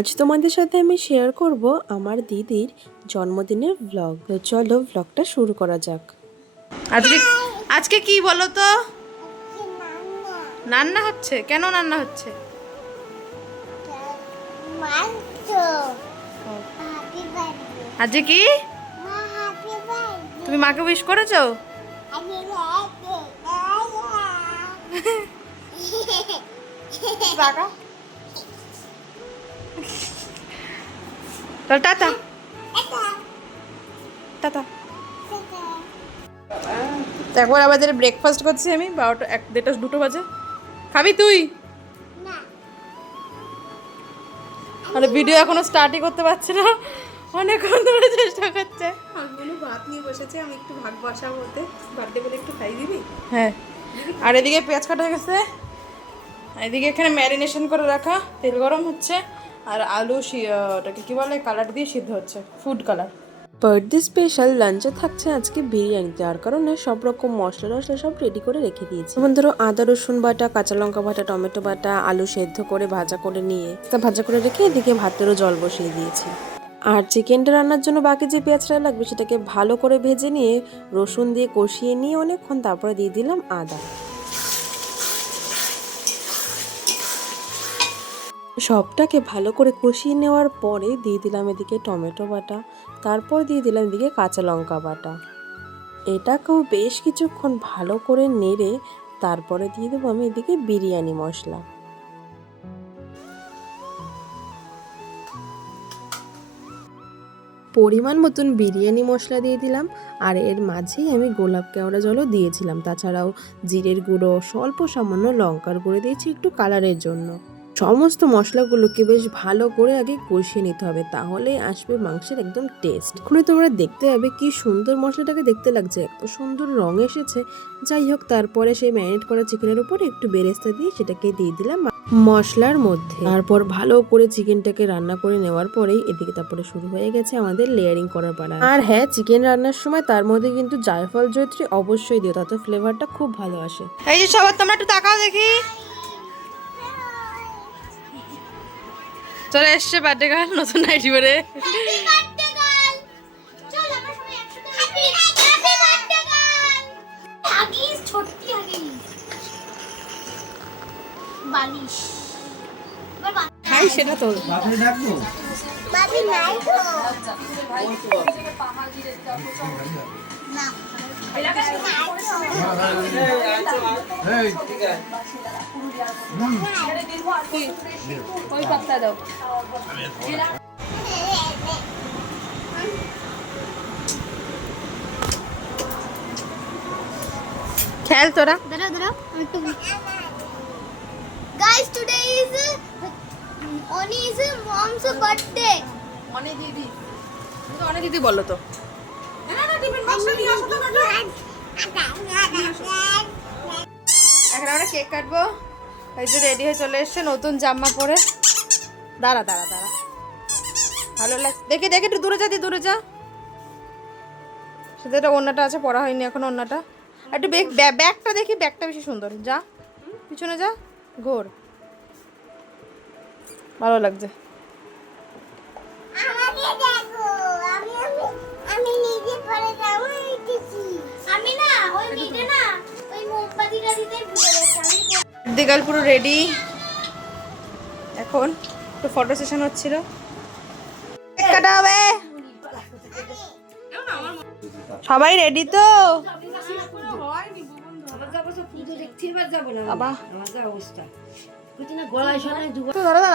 আজ তোমাদের সাথে আমি শেয়ার করব আমার দিদির জন্মদিনের ব্লগ। তো চলো ব্লগটা শুরু করা যাক। আজকে আজকে কি বলো তো? রান্না হচ্ছে? কেন রান্না হচ্ছে? আজকে কি তুমি মাকে উইশ করেছো? তাহলে টাটা টাটা। একবার আবার ব্রেকফাস্ট করছি আমি 12টা 1:30 2টো বাজে। খাবি তুই? মানে ভিডিও এখনো স্টার্টই করতে পারছি না, অনেকক্ষণ ধরে চেষ্টা করছে। আমি ভাত নিয়ে বসেছি, আমি একটু ভাত বসাবো, বলতে বার্থডে বলে একটু খাই দিবি। হ্যাঁ, আর এদিকে পেঁয়াজ কাটা হয়ে গেছে, এদিকে এখানে ম্যারিনেশন করে রাখা, তেল গরম হচ্ছে, আর আলু ওটাকে কি বলে কালার দিয়ে সিদ্ধ হচ্ছে, ফুড কালার। বার্থডে স্পেশাল লাঞ্চে থাকছে আজকে বিরিয়ানি, যার কারণে সব রকম মশলা সব রেডি করে রেখে দিয়েছি। যেমন ধরো আদা রসুন বাটা, কাঁচা লঙ্কা বাটা, টমেটো বাটা, আলু সেদ্ধ করে ভাজা করে নিয়ে তা ভাজা করে রেখে এদিকে ভাতেরও জল বসিয়ে দিয়েছি। আর চিকেনটা রান্নার জন্য বাকি যে পেঁয়াজটা লাগবে সেটাকে ভালো করে ভেজে নিয়ে রসুন দিয়ে কষিয়ে নিয়ে অনেকক্ষণ তারপরে দিয়ে দিলাম আদা। সবটাকে ভালো করে কষিয়ে নেওয়ার পরে দিয়ে দিলাম এদিকে টমেটো বাটা, তারপর দিয়ে দিলাম এদিকে কাঁচা লঙ্কা বাটা। এটাকেও বেশ কিছুক্ষণ ভালো করে নেড়ে তারপরে দিয়ে দেবো আমি এদিকে বিরিয়ানি মশলা। পরিমাণ মতন বিরিয়ানি মশলা দিয়ে দিলাম, আর এর মাঝেই আমি গোলাপ কেওড়া জলও দিয়েছিলাম। তাছাড়াও জিরের গুঁড়ো, স্বল্প সামান্য লঙ্কার গুঁড়ো দিয়েছি একটু কালারের জন্য। সমস্ত মশলাগুলোকে বেশ ভালো করে আগে কষিয়ে নিতে হবে, তাহলেই আসবে মাংসের একদম টেস্ট। এখনই তোমরা দেখতে পাবে কি সুন্দর মশলাটাকে দেখতে লাগছে, এত সুন্দর রং এসেছে। যাই হোক, তারপরে সেই ম্যারিনেট করা চিকেনের উপরে একটু বেরেস্তা দিয়ে সেটাকে দিয়ে দিলাম মশলার মধ্যে। তারপর ভালো করে চিকেনটাকে রান্না করে নেওয়ার পরেই এদিকে তারপরে শুরু হয়ে গেছে আমাদের লেয়ারিং করার পালা। আর হ্যাঁ, চিকেন রান্নার সময় তার মধ্যে কিন্তু জায়ফল জয়ত্রী অবশ্যই দিও, তাতে ফ্লেভারটা খুব ভালো আসে। এই যে সবার তোমরা একটু তাকাও দেখি, চলে এসছে বার্থডে গার্ল নতুন নাইটি পরে। হাই, সেটা তো ওই পাত্তা দাও। খেল তোরা। Guys, today is Oni's mom's birthday. অনেক দিদি, তুমি তো অনেক দিদি বলো তো। এখন আমরা কেক কাটবো। এই যে রেডি হয়ে চলে এসছে নতুন জামা পরে। দাঁড়া দাঁড়া দাঁড়া, ভালো লাগছে দেখে দেখে, একটু দূরে যা, দি দূরে যা। সেটা ওড়নাটা আছে, পরা হয়নি এখন ওড়নাটা। একটু ব্যাগটা দেখি, ব্যাগটা বেশি সুন্দর। যা পিছনে যা, ঘোর, ভালো লাগছে। দিগাল পুরো রেডি, এখন একটু ফটো সেশন হচ্ছিল। কাটা হবে, সবাই রেডি তো?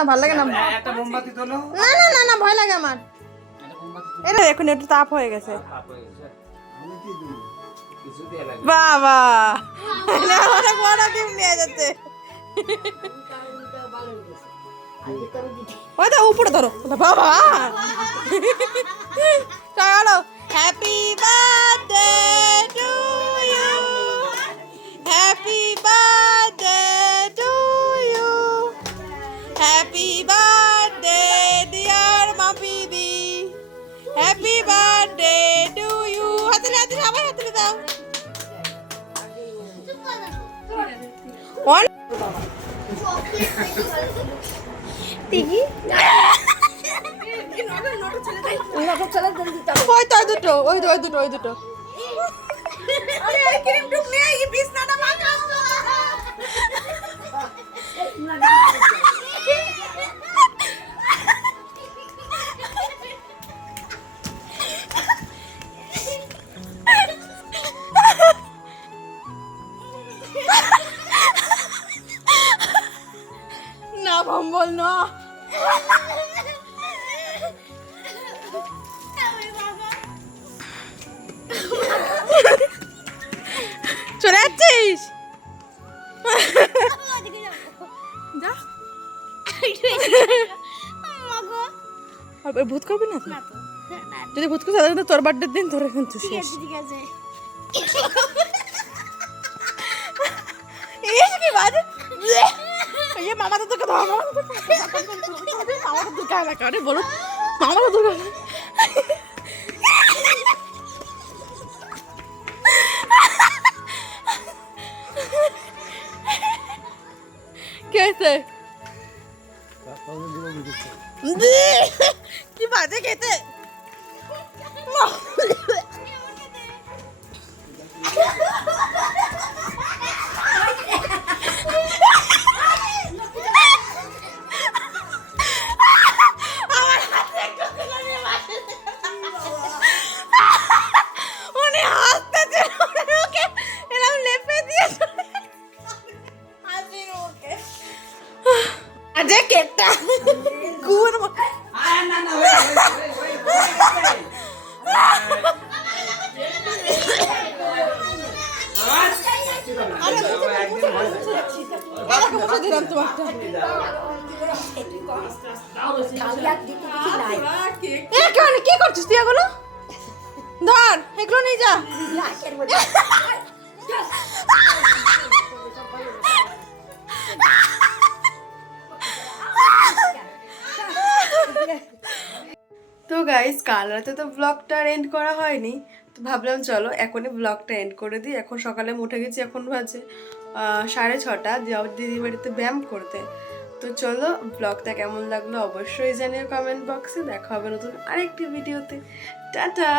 ভালো লাগে না, না না ভয় লাগে আমার। এটা এখন একটু তাপ হয়ে গেছে। বাবা অনেক বড় গিফট নিয়ে যাচ্ছে। ওই তো উপরে ধরো বাবা। চলো, happy birthday to you, happy birthday to you, happy birthday dear মাপিদি, হ্যাপি বার্থডে টু ইউ। হাতলে হাতলে আবার হাতলে দাও। অন ওই তো ওই দুটো আরে আইসক্রিম টুক নিয়ে এই বিছনাটা ভাঙাবো না ভম্বল না চলে যাচ্ছিস যা আর ভূত করবি না তো? যদি ভূত করতে তাহলে তো তোর বার্থডের দিন তোর কিন্তু শেষ এস কি বাজে ये मामा तो का मामा तो क्या लगा अरे बोलो मामा तो कैसे की बातें कहते अजय केटा गुर কি করছিস তুই এগুলো ধর এগুলো নিয়ে যা তো গাইস কাল রাতে তো ব্লগটা আর এন্ড করা হয়নি, তো ভাবলাম চলো এখনই ব্লগটা এন্ড করে দিই। এখন সকালে উঠে গেছি, এখন বাজে 6:30, যাওয়ার দিদি বাড়িতে ব্যায়াম করতে। তো চলো ব্লগটা কেমন লাগলো অবশ্যই জানিও কমেন্ট বক্সে। দেখা হবে নতুন আরেকটি ভিডিওতে। টাটা।